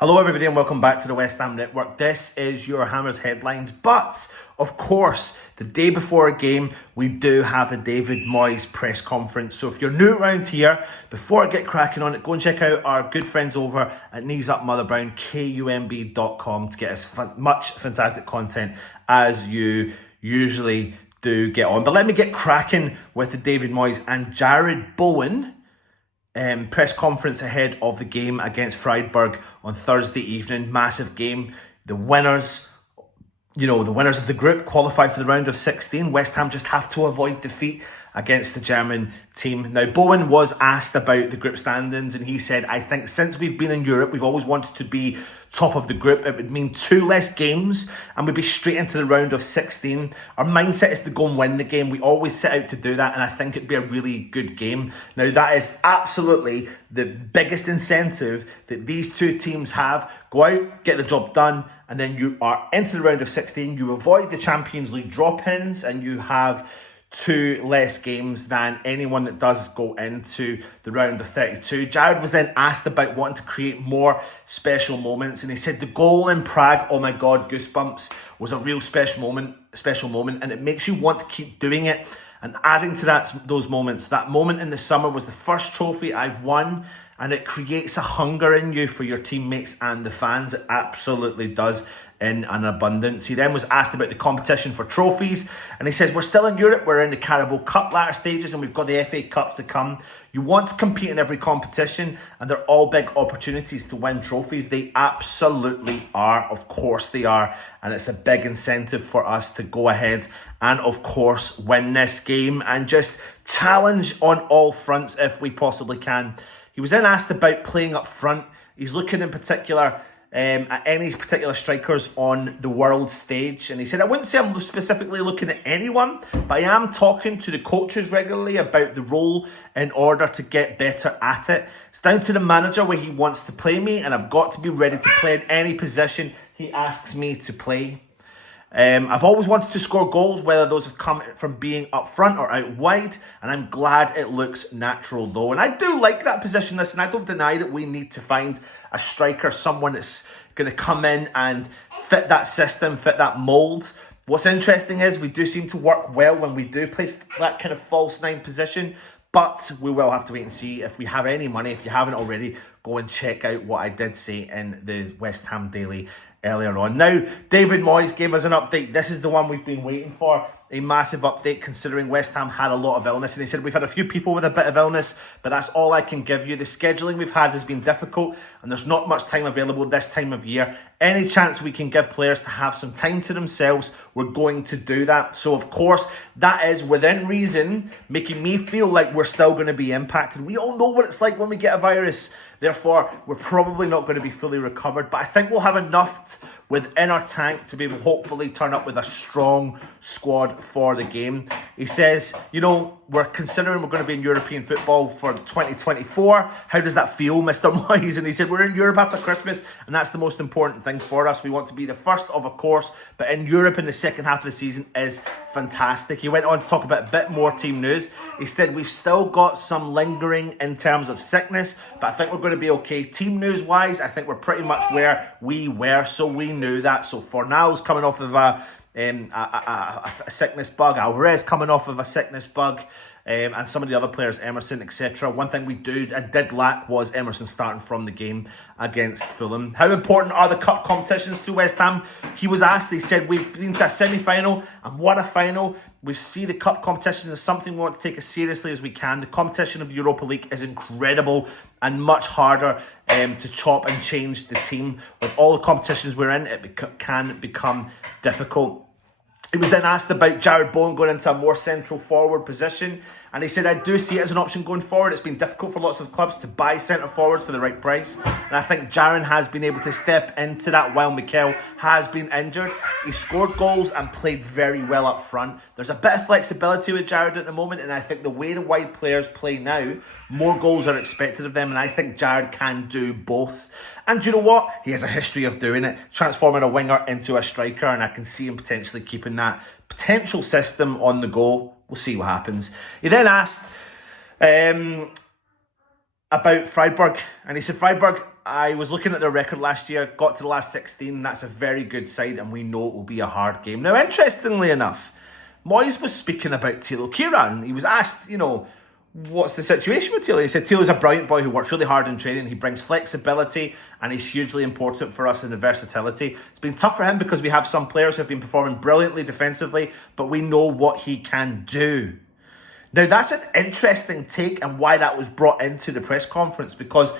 Hello everybody and welcome back to the West Ham Network. This is your Hammers headlines, but of course the day before a game we do have the David Moyes press conference. So if you're new around here, before I get cracking on it, go and check out our good friends over at Knees Up Mother Brown, KUMB.com, to get us much fantastic content as you usually do get on. But let me get cracking with the David Moyes and Jared Bowen press conference ahead of the game against Freiburg on Thursday evening. Massive game. The winners of the group qualify for the round of 16. West Ham just have to avoid defeat against the German team. Now, Bowen was asked about the group standings and he said, I think since we've been in Europe, we've always wanted to be top of the group. It would mean 2 less games and we'd be straight into the round of 16. Our mindset is to go and win the game. We always set out to do that, and I think it'd be a really good game. Now, that is absolutely the biggest incentive that these two teams have. Go out, get the job done, and then you are into the round of 16. You avoid the Champions League drop-ins and you have 2 less games than anyone that does go into the round of 32. Jared was then asked about wanting to create more special moments, and he said the goal in Prague, oh my God, goosebumps, was a real special moment, and it makes you want to keep doing it and adding to those moments. That moment in the summer was the first trophy I've won, and it creates a hunger in you for your teammates and the fans. It absolutely does, in an abundance. He then was asked about the competition for trophies, and he says, we're still in Europe, we're in the Carabao Cup latter stages, and we've got the FA Cup to come. You want to compete in every competition, and they're all big opportunities to win trophies. They absolutely are. Of course they are. And it's a big incentive for us to go ahead and, of course, win this game and just challenge on all fronts if we possibly can. He was then asked about playing up front. He's looking in particular at any particular strikers on the world stage, and he said, I wouldn't say I'm specifically looking at anyone, but I am talking to the coaches regularly about the role in order to get better at it. It's down to the manager where he wants to play me, and I've got to be ready to play in any position he asks me to play. I've always wanted to score goals, whether those have come from being up front or out wide, and I'm glad it looks natural though. And I do like that position. Listen, I don't deny that we need to find a striker, someone that's going to come in and fit that system, fit that mould. What's interesting is we do seem to work well when we do play that kind of false 9 position, but we will have to wait and see if we have any money. If you haven't already, go and check out what I did say in the West Ham Daily earlier on. Now, David Moyes gave us an update. This is the one we've been waiting for. A massive update considering West Ham had a lot of illness. And he said, we've had a few people with a bit of illness, but that's all I can give you. The scheduling we've had has been difficult and there's not much time available this time of year. Any chance we can give players to have some time to themselves, we're going to do that. So, of course, that is within reason, making me feel like we're still going to be impacted. We all know what it's like when we get a virus. Therefore, we're probably not going to be fully recovered. But I think we'll have enough within our tank to be able to hopefully turn up with a strong squad for the game. He says, we're considering we're going to be in European football for 2024. How does that feel, Mr. Moyes? And he said, we're in Europe after Christmas, and that's the most important thing for us. We want to be the first of a course, but in Europe in the second half of the season is fantastic. He went on to talk about a bit more team news. He said, we've still got some lingering in terms of sickness, but I think we're going to be okay. Team news wise, I think we're pretty much where we were, so we knew that. So Fornal's coming off of a sickness bug, Alvarez coming off of a sickness bug, and some of the other players, Emerson, etc. One thing we did lack was Emerson starting from the game against Fulham. How important are the cup competitions to West Ham? He was asked. He said, we've been to a semi-final and won a final. We see the cup competition as something we want to take as seriously as we can. The competition of the Europa League is incredible and much harder to chop and change the team. With all the competitions we're in, it can become difficult. He was then asked about Jared Bowen going into a more central forward position, and he said, I do see it as an option going forward. It's been difficult for lots of clubs to buy centre forwards for the right price, and I think Jared has been able to step into that while Mikel has been injured. He scored goals and played very well up front. There's a bit of flexibility with Jared at the moment, and I think the way the wide players play now, more goals are expected of them, and I think Jared can do both. And do you know what? He has a history of doing it, transforming a winger into a striker, and I can see him potentially keeping that potential system on the go. We'll see what happens. He then asked about Freiburg, and he said Freiburg I was looking at their record last year, got to the last 16. That's a very good side, and we know it will be a hard game. Now, interestingly enough, Moyes was speaking about Kehrer, and he was asked, what's the situation with Taylor? He said, Taylor's a brilliant boy who works really hard in training. He brings flexibility and he's hugely important for us in the versatility. It's been tough for him because we have some players who have been performing brilliantly defensively, but we know what he can do. Now, that's an interesting take and why that was brought into the press conference, because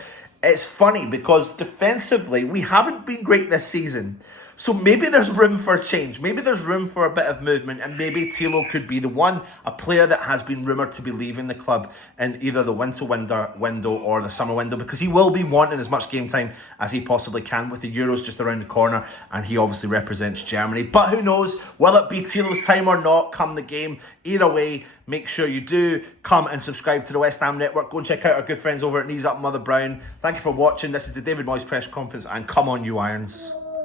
it's funny because defensively, we haven't been great this season. So maybe there's room for change. Maybe there's room for a bit of movement, and maybe Tilo could be the one, a player that has been rumoured to be leaving the club in either the winter window or the summer window, because he will be wanting as much game time as he possibly can with the Euros just around the corner, and he obviously represents Germany. But who knows, will it be Tilo's time or not come the game? Either way, make sure you do come and subscribe to the West Ham Network. Go and check out our good friends over at Knees Up Mother Brown. Thank you for watching. This is the David Moyes press conference, and come on, you Irons.